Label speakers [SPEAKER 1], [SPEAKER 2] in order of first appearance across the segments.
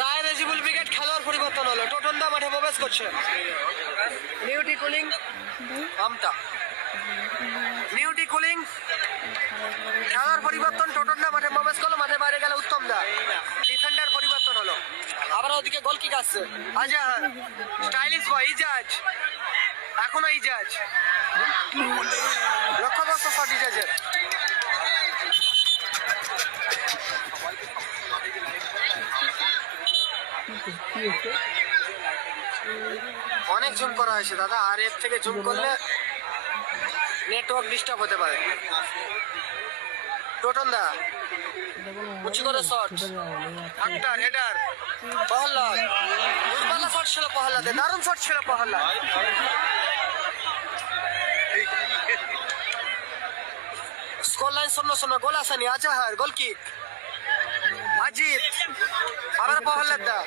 [SPEAKER 1] রায় Rejibul brigade খেলোয়াড় পরিবর্তন হলো। টোটনদা মাঠে প্রবেশ করছে। নিউটি কুলিং আমতা নিউটি কুলিং খেলার পরিবর্তন টোটনদা মাঠে প্রবেশ করল, মাঠে বাইরে গেল উত্তম দা। ডিফেন্ডার পরিবর্তন হলো। আবার ওদিকে গোল কিক আসছে। আজাহার স্টাইলিশ বয় ইজাজ এখনও ইজাজ লক্ষ্যবস্ত শট ইজাজের অনেক জুম করা হয়েছে, দাদা। আর এর থেকে জুম করলে নেটওয়ার্ক ডিস্টার্ব হতে পারে। টোটন দা, উঁচু করে শট আক্তার হেডার পহল্লাদ দুর্বালা শট ছিল পহল্লাদে দারুণ শট ছিল পহল্লাদ স্কোর লাইন শূন্য শূন্য, গোল আসেনি, আজাহার গোল কিক আজিত, আবার পহল্লাদ দা।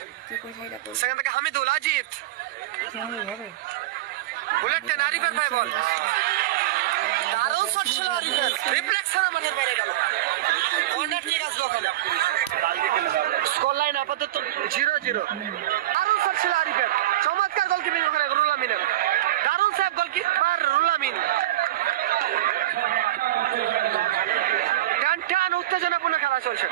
[SPEAKER 1] সেখান থেকে হামিদুল, আজিত। বুলেট টেন আরিফের ভাই বল দারুণ শট ছিল রিফ্লেকশন আমাদের মেরে গেল। কর্নার ঠিক আসবে ওখানে স্কোর লাইন আপাতত জিরো জিরো দারুণ শট ছিল আরিফের চমৎকার গোলকিপিং ওখানে রুল আমিনের দারুণ সাহেব গোলকিপার রুল আমিন। টান টান উত্তেজনাপূর্ণ খেলা চলছে।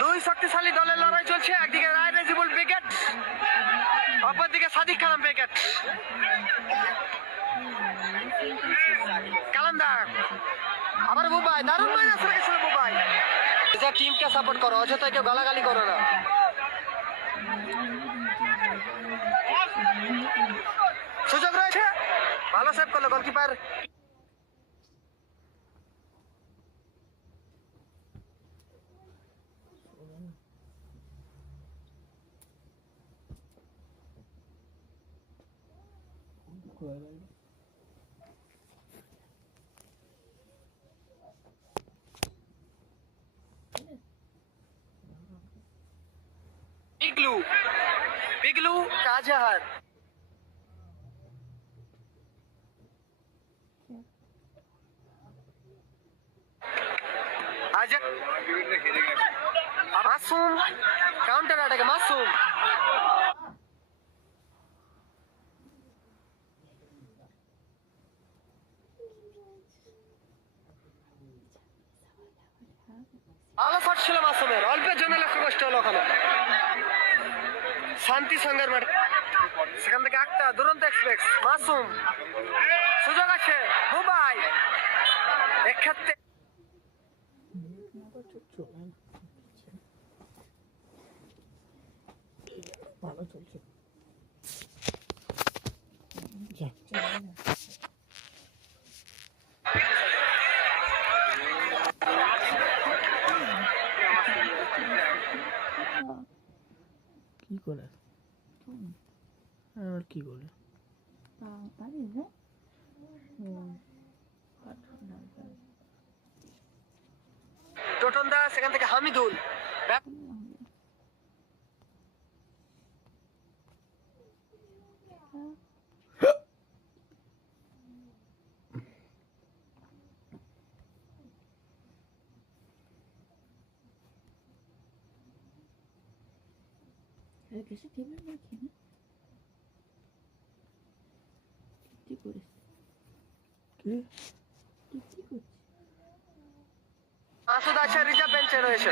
[SPEAKER 1] দুই শক্তিশালী দলের লড়াই চলছে। একদিকে রায় রেজিবুল ব্রিগেড, অপরদিকে সাদিক কালাম ব্রিগেড। কালান্দার আবার বুবাই দারুণ মাইনাস গেছিল বুবাই যা টিমকে সাপোর্ট করো অযথা কেউ গালাগালি করো না। সুযোগ রয়েছে। ভালো সেভ করল গোলকিপার পিগলু পিগলু। কাজাহার মাসুম কাউন্টার অ্যাটাকে মাসুম। ভালো শট ছিল মাসুমের, অল্পের জন্য লক্ষ্য কষ্ট হলো ওখানে। শান্তি সঙ্গের মাঠে। সেখান থেকে একটা দুরন্ত এক্সপ্রেস, মাসুম। সুযোগ আছে, মুম্বাই। এক্ষেত্রে
[SPEAKER 2] ভালো চলছে যা কি করে? আর কি করে?
[SPEAKER 3] না
[SPEAKER 1] টোটন দা সেখান থেকে হামিদুল। ব্যাক
[SPEAKER 3] আরে বেশি টেবিল রাখি না কি করিস
[SPEAKER 2] কি?
[SPEAKER 3] কি করছিস
[SPEAKER 1] মাসুদ আছে রিজার্ভ বেঞ্চে রয়েছে।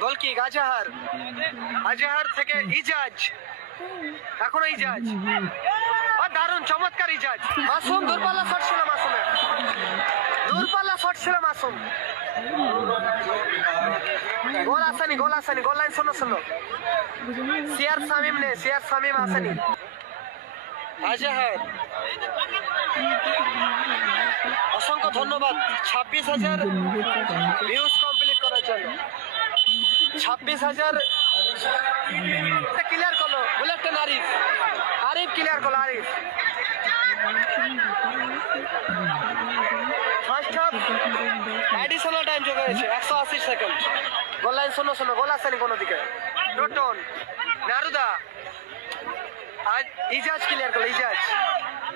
[SPEAKER 1] গোল আজাহার আজাহার থেকে ইজাজ। এখনও ইজাজ। আর দারুণ চমৎকার ইজাজ। মাসুম দূরপাল্লা শট ছিল মাসুমের। দূরপাল্লা শট ছিল মাসুম। গোল আসেনি গোল আসেনি, গোল লাইন শোনো শোনো সিয়ার সামিম নে, সিয়ার সামিম আসেনি। আজাহার অসংখ্য ধন্যবাদ। ছাব্বিশ হাজার ভিউজ কমপ্লিট করার জন্য। ছাব্বিশ হাজার ক্লিয়ার করল বুলেটটা আরিফ আরিফ ক্লিয়ার করল আরিফ হয়েছে একশো আশি সেকেন্ড গোল লাইন শোনো শোনো গোল আসেনি কোনো দিকে টোটন নারুদা আজ ইজাজ ক্লিয়ার করল ইজাজ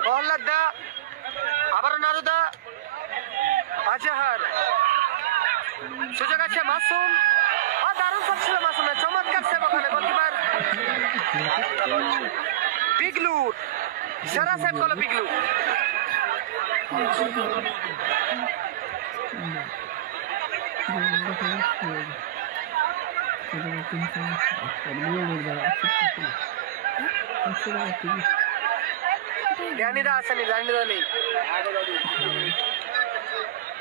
[SPEAKER 1] প্রহ্লাদ দা, আবারও নারুদা আজাহার সুযোগ আছে মাসুম। আর দারুণ করছিল মাসুমের চমৎকার সেব ওখানে গোলকিপার পিগলু সেরা সেভ করল পিগলু ড্যানিদা আসেনি ড্যানিদা নেই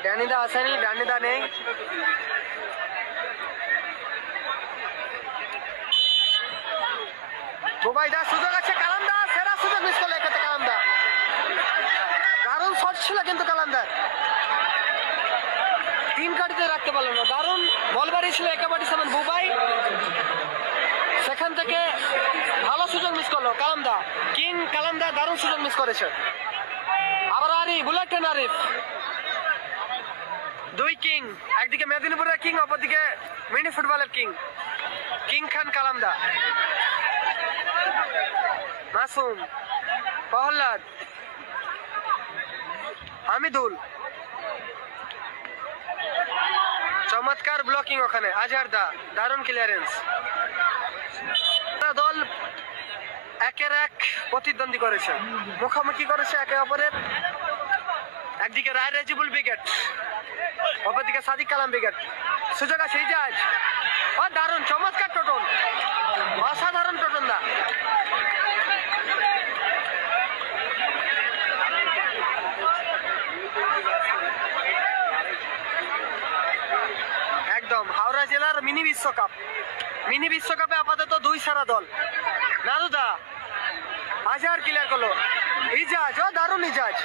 [SPEAKER 1] ড্যানিদা আসেনি ড্যানিদা নেই বুবাইদা সুযোগ আছে কালান্দা সেরা সুযোগ মিস করল এক্ষেত্রে দারুণ কিন্তু কালান্দার তিন কাটিতে রাখতে পারল না। দারুণ বল একেবারে বুবাই। সেখান থেকে ভালো সুযোগ মিস করল কালামদা। কিং কালামদা দারুণ সুযোগ মিস করেছে। আবার আরি বুলেট আরিফ। দুই কিং, একদিকে মেদিনীপুরের কিং, অপরদিকে মিনি ফুটবলের কিং। কিং খান কালামদা। মাসুম, প্রহ্লাদ হামিদুল চমৎকার ব্লকিং ওখানে, আজহার দা, দারুণ ক্লিয়ারেন্স দল একের এক প্রতিদ্বন্দ্বী করেছে। মুখোমুখি করেছে একে অপরের। একদিকে রায় রেজিবুল ব্রিগেড, অপরদিকে সাদিক কালাম ব্রিগেড। সুযোগ আছে ইজাজ ও দারুণ চমৎকার টোটন। অসাধারণ টোটন দা একদম হাওড়া জেলার মিনি বিশ্বকাপ। মিনি বিশ্বকাপে আপাতত দুই সারা দল। নারুদা আজহার ক্লিয়ার করল। ইজাজ, ও দারুণ ইজাজ।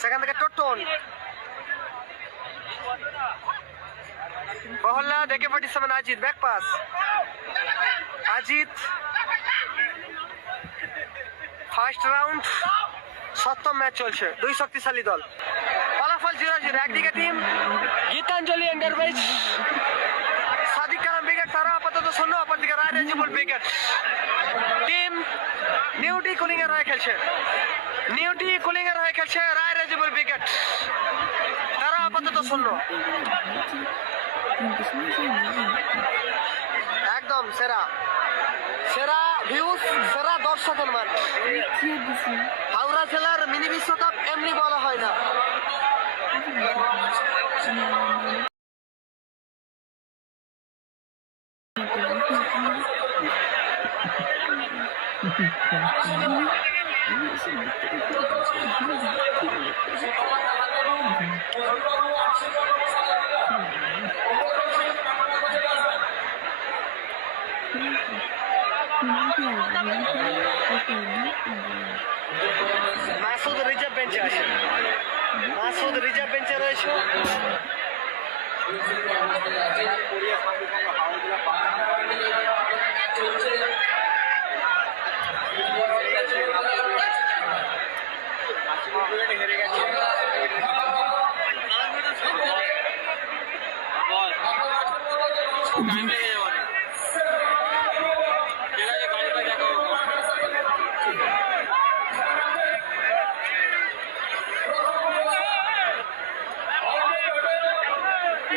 [SPEAKER 1] সেখান থেকে টোটন প্রহ্লাদ দেখে forty seven Ajit back pass Ajit first round সপ্তম ম্যাচ চলছে। দুই শক্তিশালী দল। জিরো একদিকে team Gitanjali enterprise Sadik Kalam brigade তারা আপাতত শূন্য, অপরদিকে রায় রেজিবুল ব্রিগেড টিম নিউটি কুলিং এর হয়ে খেলছে। নিউটি কুলিং এর হয়ে খেলছে, রায় রেজিবুল ব্রিগেড তারা আপাতত শূন্য। একদম, সেরা। সেরা ভিউজ সেরা দর্শকের মান। হাওড়া জেলার মিনি বিশ্বকাপ এমনি বলা হয় না। মাসুদ রিজার্ভ বেঞ্চে আছে মাসুদ রিজার্ভ বেঞ্চে রয়েছে। হেরে গেছে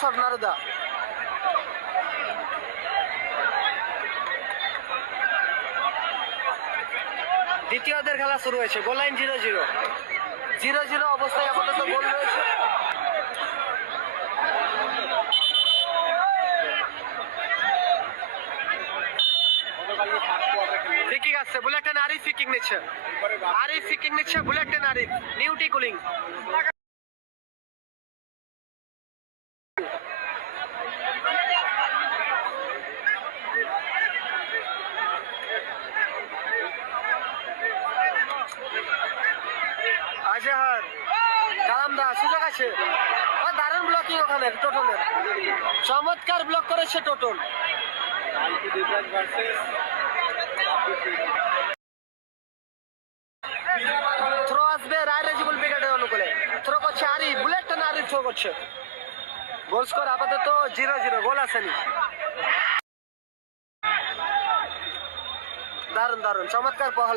[SPEAKER 1] শট নারুদা দ্বিতীয়দের খেলা শুরু হয়েছে goal line zero zero zero zero অবস্থায় আপাতত গোল রয়েছে। ফিকিং আরিফ ফিকিং নিচ্ছে। আরিফ ফিকিং নিচ্ছে বুলেটেন আরিফ নিউটি কুলিং আজহার কালাম সুযোগ আর ব্লকিং ওখানে, টোটলের। চমৎকার ব্লক করেছে টোটল। থ্রো আসবে রায় রেজিবুল ব্রিগেডের অনুকূলে। থ্রো করছে আরি বুলেটটা না আরি থ্রো করছে। গোল স্কোর আপাতত জিরো জিরো গোল আসেনি। দারুণ দারুণ, চমৎকার পহল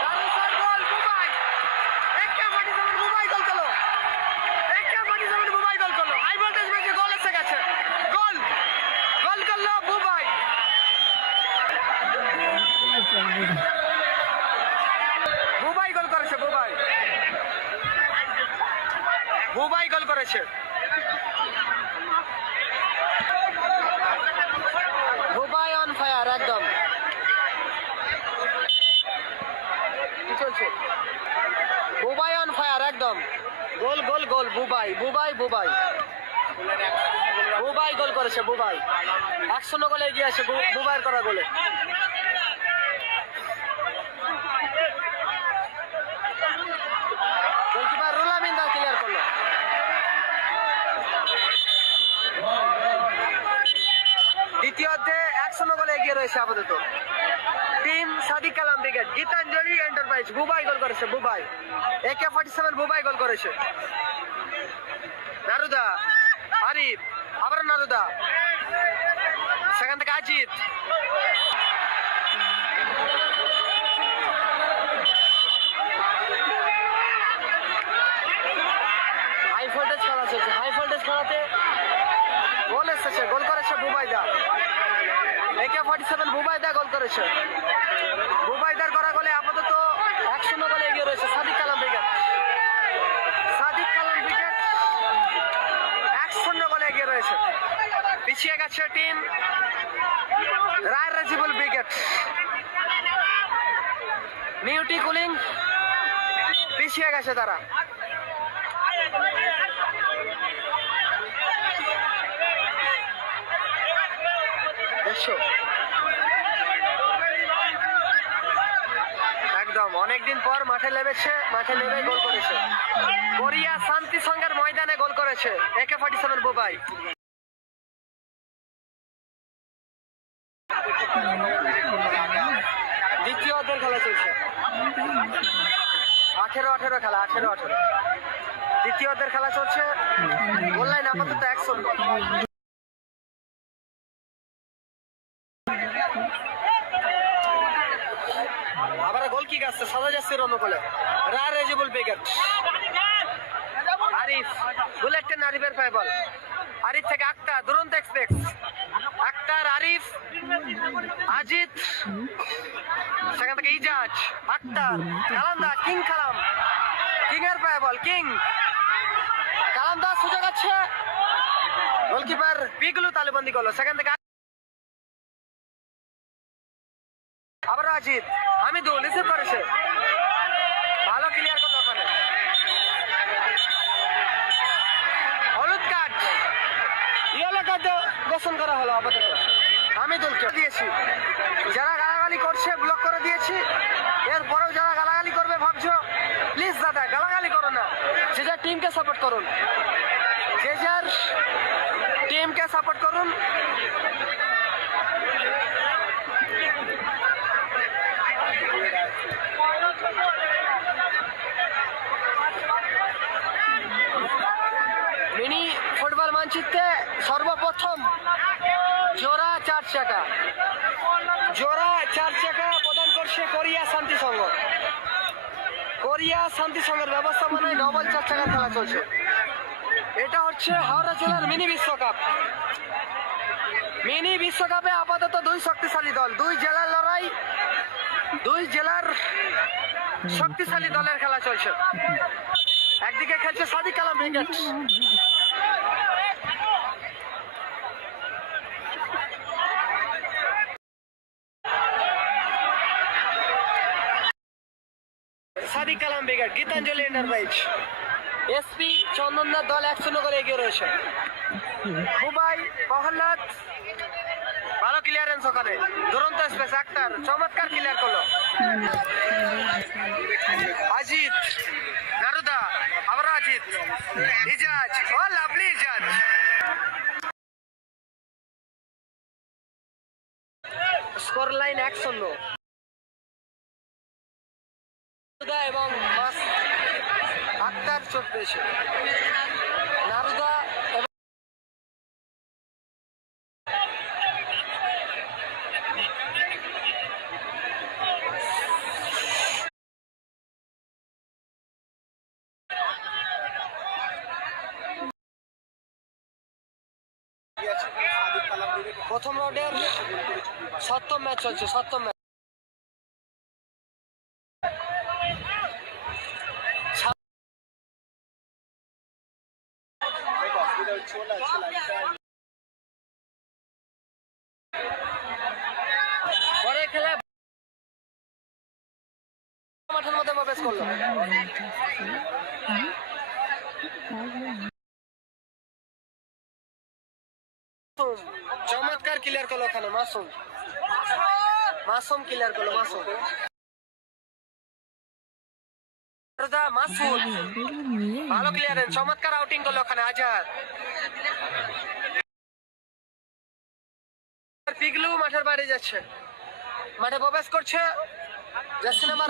[SPEAKER 1] বুবাই গোল করেছে বুবাই বুবাই গোল করেছে। বুবাই অন ফায়ার একদম। কি চলছে? বুবাই অন ফায়ার একদম। গোল গোল গোল বুবাই বুবাই বুবাই বুবাই গোল করেছে বুবাই এক শূন্য গোলে এগিয়ে আছে বুবাইয়ের করা গোলে গোলকিপার রুল আমিন দা ক্লিয়ার করল দ্বিতীয় অর্ধে এক শূন্য গোলে এগিয়ে রয়েছে আপাতত। Team Sadiq Kalam brigade. Gitanjali enterprise, Bubai goal করেছে, Bubai. AK forty seven Bubai goal করেছে। নারুদা, আরিফ আবার নারুদা। সেখান থেকে আজিত। হাই ভোল্টেজ খেলা চলছে। হাই ভোল্টেজ খেলাতে গোল এসেছে, গোল করেছে বুবাইদা। একে ফর্টি সেভেন বুবাইদা গোল করেছে। বুবাইদার করা গোলে আপাতত এক শূন্য গোলে এগিয়ে রয়েছে সাদিক কালাম ব্রিগেড। সাদিক কালাম ব্রিগেড এক শূন্য গোলে এগিয়ে রয়েছে। পিছিয়ে গেছে টিম রায় রাজিবুল ব্রিগেড। নিউটি কুলিং পিছিয়ে গেছে তারা। দেখছ একদম, অনেকদিন পর মাঠে নেমেছে, মাঠে নেমে গোল করেছে। কোরিয়া শান্তি সংঘের ময়দানে গোল করেছে একে ফর্টি সেভেন বুবাই। দ্বিতীয় অর্ধের খেলা চলছে। আঠেরো আঠেরো খেলা, আঠেরো আঠেরো। দ্বিতীয় অর্ধের খেলা চলছে। অনলাইন আপাতত এক শূন্য আবার গোল কিক আসছে সাদা যাচ্ছে রণকলে রা রেজিবুল বেগের আরিফ বুলেট টেন আরিফের পায় বল। আরিফ থেকে আক্তার দুরন্ত এক্সপ্রেস আক্তার আরিফ আজিত সেখান থেকে ইজাজ আক্তার কালামদা কিং কালাম কিং এর পায় কিং কালামদা সুযোগ আছে। গোলকিপার পিগলু তালুবন্দি করল। সেখান থেকে আবার আজিত হামিদুল রিসিভ করেছে। ভালো ক্লিয়ার করল ওখানে হলুদ কার্ড কার্ড ঘোষণ করা হলো আপাতত হামিদুলকে দিয়েছি। যারা গালাগালি করছে ব্লক করে দিয়েছি। এরপরেও যারা গালাগালি করবে, ভাবছ? প্লিজ দাদা, গালাগালি করো না। যে যার টিমকে সাপোর্ট করুন। যে যার টিমকে সাপোর্ট করুন। মিনি ফুটবল মানচিত্রে সর্বপ্রথম জোড়া চার চাকা। জোড়া চার চাকা প্রদান করছে কোরিয়া শান্তি সংঘ। কোরিয়া শান্তি সংঘের ব্যবস্থাপনায় ডবল চার চাকার খেলা চলছে। এটা হচ্ছে হাওড়া জেলার মিনি বিশ্বকাপ। মিনি বিশ্বকাপে আপাতত দুই শক্তিশালী দল, দুই জেলার লড়াই, দুই জেলার শক্তিশালী দলের খেলা চলছে। একদিকে খেলছে Sadiq Kalam brigade Sadiq Kalam brigade Gitanjali enterprise SP চন্দনদার দল এক শূন্য করে এগিয়ে রয়েছে। মুম্বাই, প্রহ্লাদ, ভালো ক্লিয়ারেন্স ওখানে। দুরন্ত স্পেস আক্তার চমৎকার ক্লিয়ার করল। আজিত নারুদা আবার আজিত ইজাজ ও লাভলি ইজাজ স্কোর লাইন এক শূন্য। নারুদা এবং মাস আক্তার চোট পেয়েছে নারুদা প্রথম রাউন্ডের সপ্তম ম্যাচ চলছে সপ্তম ম্যাচ পরে খেলা মাঠের মধ্যে প্রবেশ করল। চমৎকার ক্লিয়ার করল ওখানে মাসুম। মাসুম ক্লিয়ার করল, মাসুম। ভালো চমৎকার আউটিং করল ওখানে আজাদ। পিগলু মাঠের বাইরে যাচ্ছে। মাঠে প্রবেশ করছে। যাচ্ছে নাম্বার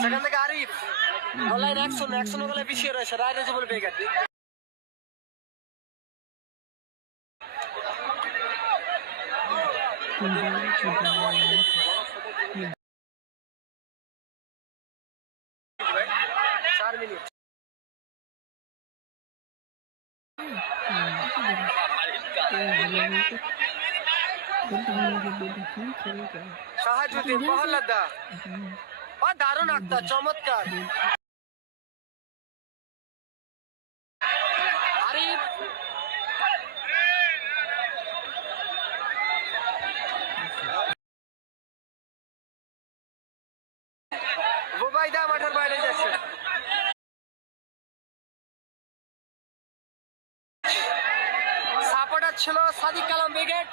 [SPEAKER 1] সেখান থেকে আরিফ। অনলাইন একশো একশো গলায় পিছিয়ে রয়েছে। রায় বলে পেয়ে গেছে চার মিনিট। দারুণ চমৎকার মাঠের বাইরে সাপোর্টার ছিল সাদিক কালাম ব্রিগেড।